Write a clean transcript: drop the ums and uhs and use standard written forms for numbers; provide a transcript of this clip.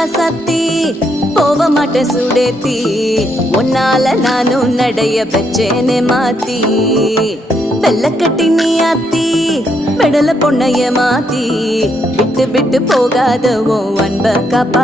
ராசாத்தி போக மாட்டேன் சுடேத்தி உன்னால நானும் நடைய பெச்சேனே மாத்தி வெள்ளக்கட்டி நீ ஆத்தி பெடல பொண்ணைய மாத்தி விட்டு விட்டு போகாத ஓ அன்ப காப்பா